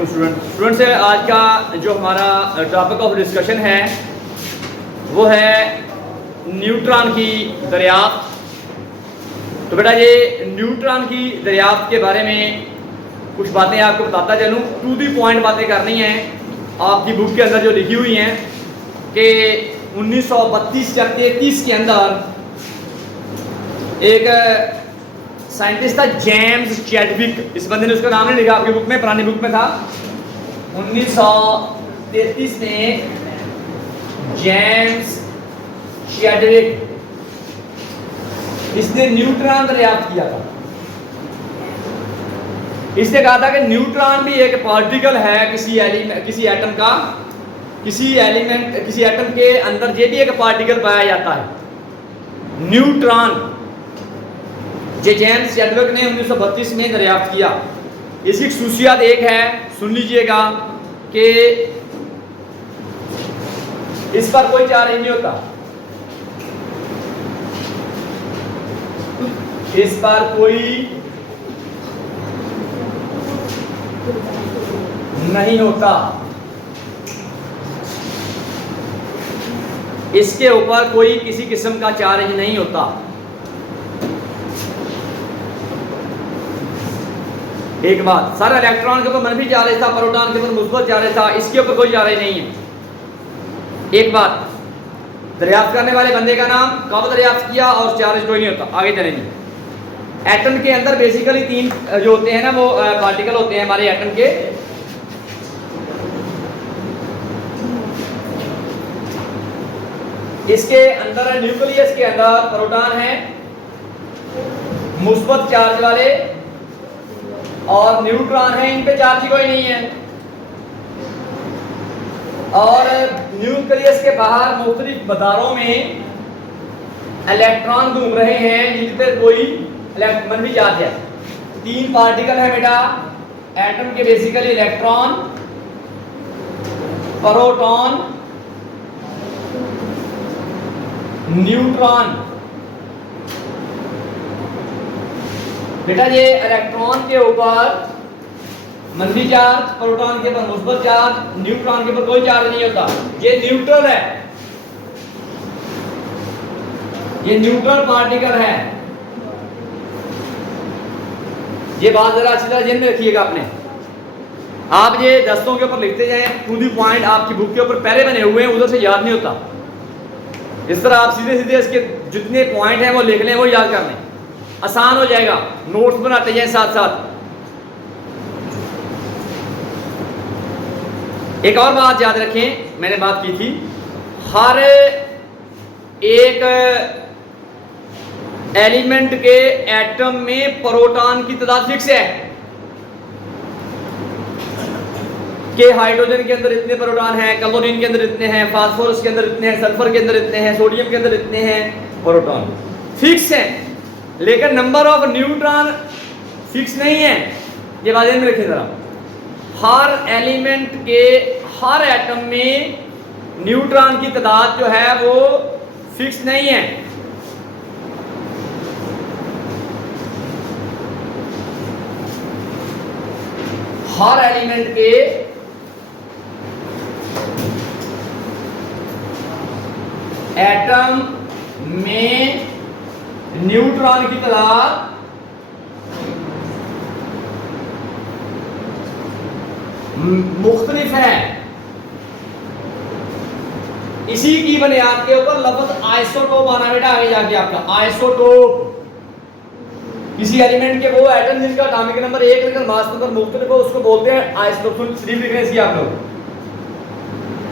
वालेकुम स्टूडेंट से आज का जो हमारा टॉपिक ऑफ डिस्कशन है वो है न्यूट्रॉन की दरियाफ्त। तो बेटा ये न्यूट्रॉन की दरियाफ्त के बारे में कुछ बातें आपको बताता चलूँ। टू दी पॉइंट बातें करनी हैं। आपकी बुक के अंदर जो लिखी हुई हैं कि 1932 या 33 के अंदर एक साइंटिस्ट था जेम्स चैडविक। इस बंदे ने उसका नाम नहीं लिखा आपकी बुक में, पुरानी बुक में था। 1933 में जेम्स चैडविक, इसने न्यूट्रॉन दरियाफ्त किया था। इसने कहा था कि न्यूट्रॉन भी एक पार्टिकल है किसी एटम का, किसी एटम के अंदर ये भी एक पार्टिकल पाया जाता है न्यूट्रॉन। जे जेम्स चैडविक ने 1932 में दरियाफ्त किया। इसकी खसूसियात एक है, सुन लीजिएगा, कि इस पर कोई चार्ज नहीं होता। इस पर कोई नहीं होता। इसके ऊपर कोई किसी किस्म का चार्ज नहीं होता। एक बात, सारा इलेक्ट्रॉन के ऊपर मनफी चार्ज था, प्रोटॉन के ऊपर मुस्बत चार्ज था, इसके ऊपर कोई चार्ज नहीं है। एक बात, दरियाफ्त करने वाले बंदे का नाम, कब दरियाफ्त किया और चार्ज कोई नहीं होता। आगे चलेंगे। एटम के अंदर बेसिकली तीन जो होते हैं ना, वो पार्टिकल होते हैं हमारे एटम के। इसके अंदर न्यूक्लियस के अंदर प्रोटॉन है मुस्बत चार्ज वाले, और न्यूट्रॉन है, इन पे चार्ज कोई नहीं है। और न्यूक्लियस के बाहर मुख्तलिफ मदारों में इलेक्ट्रॉन घूम रहे हैं जिन पे कोई मनफी चार्ज है। तीन पार्टिकल है बेटा एटम के बेसिकली, इलेक्ट्रॉन, प्रोटॉन, न्यूट्रॉन। बेटा ये इलेक्ट्रॉन के ऊपर मनफी चार्ज, प्रोटॉन के ऊपर मुस्बत चार्ज, न्यूट्रॉन के ऊपर कोई चार्ज नहीं होता। ये न्यूट्रल है, ये न्यूट्रल पार्टिकल है। ये बात जरा अच्छी तरह ध्यान में रखिएगा अपने। आप ये दस्तों के ऊपर लिखते जाएं, टू दी पॉइंट। आपकी बुक के ऊपर पहले बने हुए हैं, उधर से याद नहीं होता। इस तरह आप सीधे सीधे इसके जितने पॉइंट हैं वो लिख लें, वो याद कर लें, आसान हो जाएगा। नोट्स बनाते जाएं साथ साथ। एक और बात याद रखें, मैंने बात की थी, हर एक एलिमेंट के एटम में प्रोटॉन की तादाद फिक्स है कि हाइड्रोजन के अंदर इतने प्रोटॉन हैं, क्लोरीन के अंदर इतने हैं, फास्फोरस के अंदर इतने हैं, सल्फर के अंदर इतने हैं, सोडियम के अंदर इतने हैं, प्रोटॉन फिक्स है। लेकिन नंबर ऑफ न्यूट्रॉन फिक्स नहीं है। ये बात ध्यान में रखिए जरा। हर एलिमेंट के हर एटम में न्यूट्रॉन की तादाद जो है वो फिक्स नहीं है। हर एलिमेंट के एटम में न्यूट्रॉन की तादाद मुख्तलिफ है। इसी की बुनियाद के ऊपर लफ्ज आइसोटोप आना बेटा आगे जाके आपका। आइसोटोप किसी एलिमेंट के वो एटम जिनका एटॉमिक नंबर 1 लेकिन मास नंबर मुख्तलिफ हो, उसको बोलते हैं आइसोटोप। सिर्फ लिखने से आप लोग,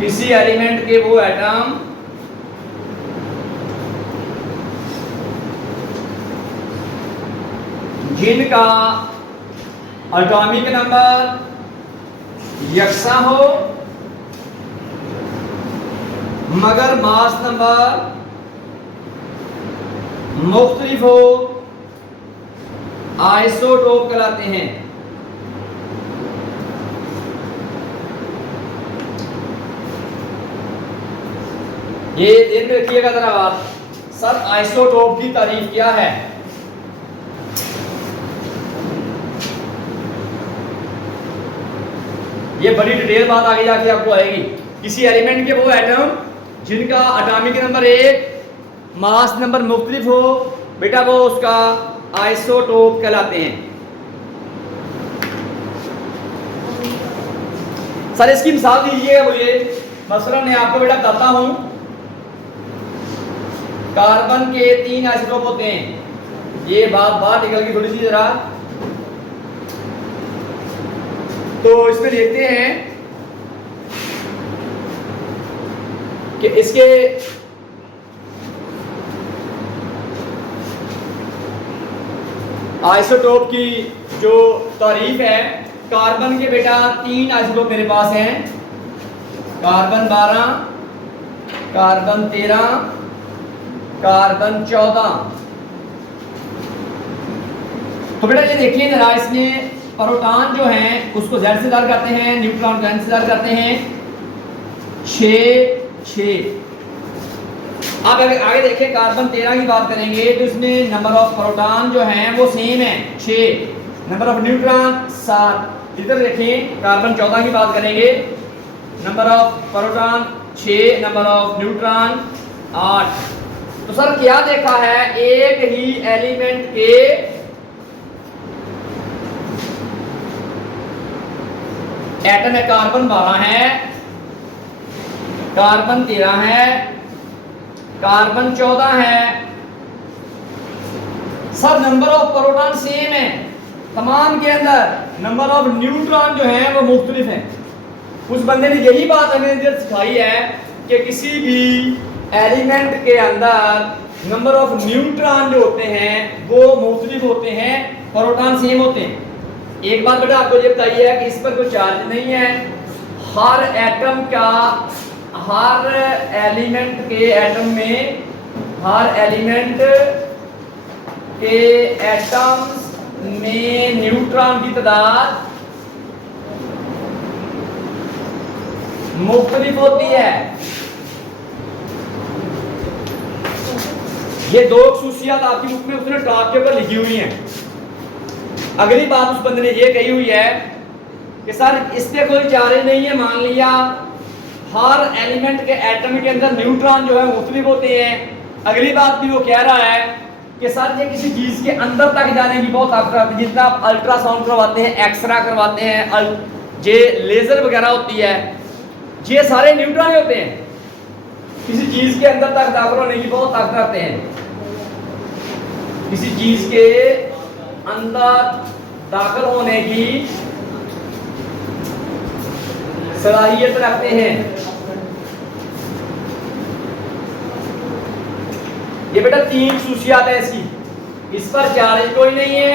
किसी एलिमेंट के वो एटम जिनका एटॉमिक नंबर यकसा हो मगर मास नंबर मुख्तलिफ हो, आइसोटोप कहलाते हैं। ये ध्यान में रखिएगा जरा बात। सर आइसोटोप की तारीफ क्या है? ये बड़ी डिटेल बात आगे जाके आपको आएगी। किसी एलिमेंट के वो एटम जिनका एटॉमिक नंबर 1, मास नंबर मुख्तलिफ हो, बेटा वो उसका आइसोटोप कहलाते हैं। सर इसकी मिसाल दीजिएगा मुझे। मसलन मैं आपको बेटा बताता हूं, कार्बन के 3 आइसोटोप होते हैं। ये बात बाहर निकल गई थोड़ी सी जरा, तो इसमें देखते हैं कि इसके आइसोटोप की जो तारीफ है, कार्बन के बेटा 3 आइसोटोप मेरे पास हैं, कार्बन 12, कार्बन 13, कार्बन 14। तो बेटा ये देखिए जरा, इसमें प्रोटॉन जो हैं उसको Z से दर करते हैं, न्यूट्रॉन को N से दर करते हैं, 6। अब आगे देखिए कार्बन 13 की बात करेंगे तो इसमें नंबर ऑफ प्रोटॉन जो हैं वो सेम है 6, नंबर ऑफ न्यूट्रॉन 7। इधर देखें कार्बन 14 की बात करेंगे, number of proton 6, number of neutron 8। तो सर क्या देखा है, एक ही एलिमेंट के एटम है, कार्बन 12 है, कार्बन 13 है, कार्बन 14 है। सब नंबर ऑफ प्रोटॉन सेम है तमाम के अंदर, नंबर ऑफ न्यूट्रॉन जो है वो मुख्तलिफ हैं। उस बंदे ने यही बात हमें सिखाई है कि किसी भी एलिमेंट के अंदर नंबर ऑफ न्यूट्रॉन जो होते हैं वो मुख्तलिफ होते हैं, प्रोटॉन सेम होते हैं। एक बात बेटा आपको ये बताइए कि इस पर कोई चार्ज नहीं है, हर एटम का, हर एलिमेंट के एटम में, हर एलिमेंट के एटम्स में न्यूट्रॉन की तादाद मुख्तलिफ होती है। ये 2 खसूसियात आपकी बुक में उसने टॉप के ऊपर लिखी हुई हैं। अगली बात उस बंदे ने ये कही हुई है कि सर इस पे कोई चार्ज नहीं है, मान लिया हर एलिमेंट के एटम के अंदर न्यूट्रॉन जो है मुख्तलिफ होते हैं। अगली बात भी वो कह रहा है कि सर ये किसी चीज के अंदर तक जाने की बहुत ताकत रखती है, जितना आप अल्ट्रासाउंड करवाते हैं, एक्सरा करवाते हैं, ये लेजर वगैरह होती है, ये सारे न्यूट्रॉन होते हैं। किसी चीज के अंदर तक दाखिल होने की बहुत ताकत रखते हैं, किसी चीज के अंदर दाखिल होने की सलाहियत रखते हैं। ये बेटा 3 खसूसियात है इसकी, इस पर चार्ज कोई नहीं है,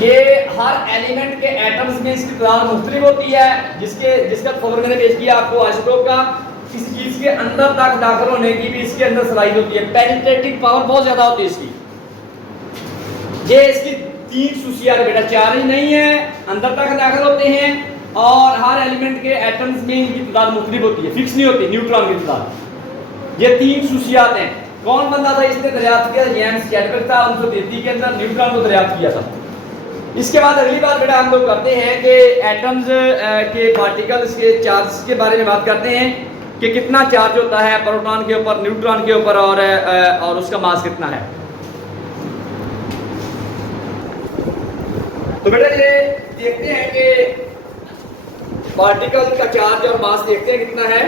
ये हर एलिमेंट के एटम्स में इसकी तादाद मुख्तलिफ होती है, जिसका खबर मैंने पेश किया आपको आइसोटोप का। किसी चीज के अंदर तक दाखिल होने की भी इसके अंदर सलाहियत होती है, पेनिट्रेटिंग पावर बहुत ज्यादा होती है इसकी। ये इसकी 3 खसूसियात है बेटा, चार्ज नहीं है, अंदर तक दाखिल होते हैं, और हर एलिमेंट के एटम्स में इनकी तादाद मुख्तलिफ होती है, फिक्स नहीं होती न्यूट्रॉन की तादाद। ये 3 खसूसियात हैं। कौन बंदा था इसने दरियाफ्त किया? जेम्स चैडविक था, 1933 के अंदर न्यूट्रॉन को दरियाफ्त किया था। इसके बाद अगली बात बेटा हम लोग करते हैं कि एटम्स के पार्टिकल्स के चार्ज के बारे में बात करते हैं कि कितना चार्ज होता है प्रोटॉन के ऊपर, न्यूट्रॉन के ऊपर, और उसका मास कितना है। तो बेटा ये देखते हैं कि पार्टिकल का चार्ज और मास देखते हैं कितना है।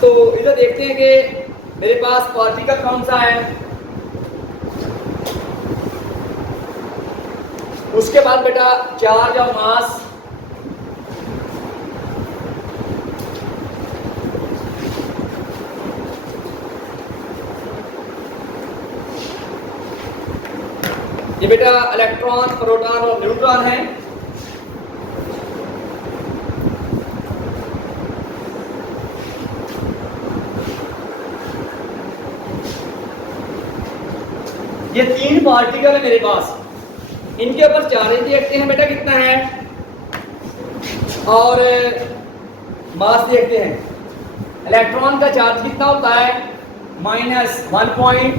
तो इधर देखते हैं कि मेरे पास पार्टिकल कौन सा है, उसके बाद बेटा चार्ज और मास, ये बेटा इलेक्ट्रॉन, प्रोटॉन और न्यूट्रॉन है। ये 3 पार्टिकल है मेरे पास, इनके ऊपर चार्ज देखते हैं बेटा कितना है, और मास देखते हैं। इलेक्ट्रॉन का चार्ज कितना होता है? -1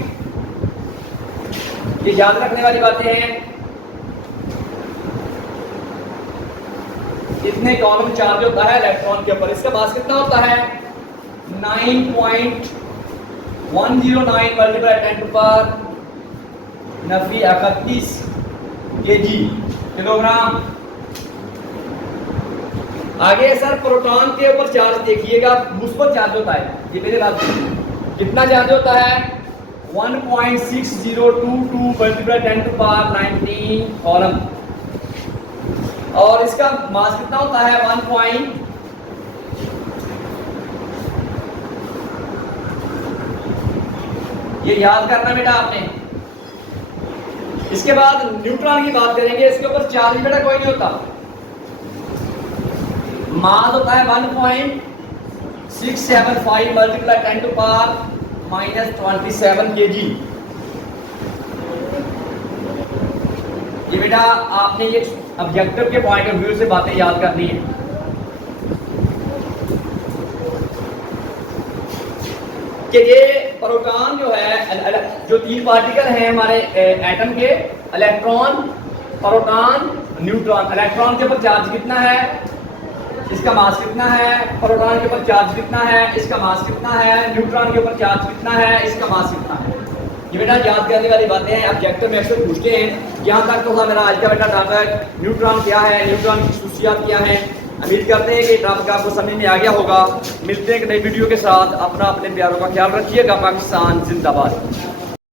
ये याद रखने वाली बातें हैं। इतने कॉलम चार्ज होता है इलेक्ट्रॉन के ऊपर। इसका मास कितना होता है 9.109 multiply 10 to power 31 kg kilogram. आगे सर प्रोटॉन के ऊपर चार्ज देखिएगा, मुस्बत चार्ज होता है। ये मेरे बात कितना चार्ज होता है 1.6022 मल्टीप्लाई 10 टू पावर 19 कॉलम। और इसका मास कितना होता है 1 पॉइंट ये याद करना बेटा आपने। इसके बाद न्यूट्रॉन की बात करेंगे। इसके ऊपर चार्ज बेटा कोई नहीं होता, मास होता है 1.675 मल्टीप्लाई 10 टू पावर -27 kg। ये बेटा आपने ये ऑब्जेक्टिव के पॉइंट ऑफ व्यू से बातें याद करनी है। कि ये प्रोटॉन जो है, जो 3 पार्टिकल हैं हमारे एटम के, इलेक्ट्रॉन, प्रोटॉन, न्यूट्रॉन। इलेक्ट्रॉन के ऊपर चार्ज कितना है, इसका मास कितना है। प्रोटॉन के ऊपर चार्ज कितना है, इसका मास कितना है। न्यूट्रॉन के ऊपर चार्ज कितना है, इसका मास कितना है। ये बेटा याद करने वाली बातें हैं, ऑब्जेक्टिव में अक्सर पूछते हैं। यहाँ तक तो था मेरा आज का बेटा टॉपिक, न्यूट्रॉन क्या है, न्यूट्रॉन की खसूसियात क्या है। उम्मीद करते हैं कि टॉपिक आपको समझ में आ गया होगा। मिलते हैं एक नई वीडियो के साथ। अपना अपने प्यारों का ख्याल रखिएगा। पाकिस्तान जिंदाबाद।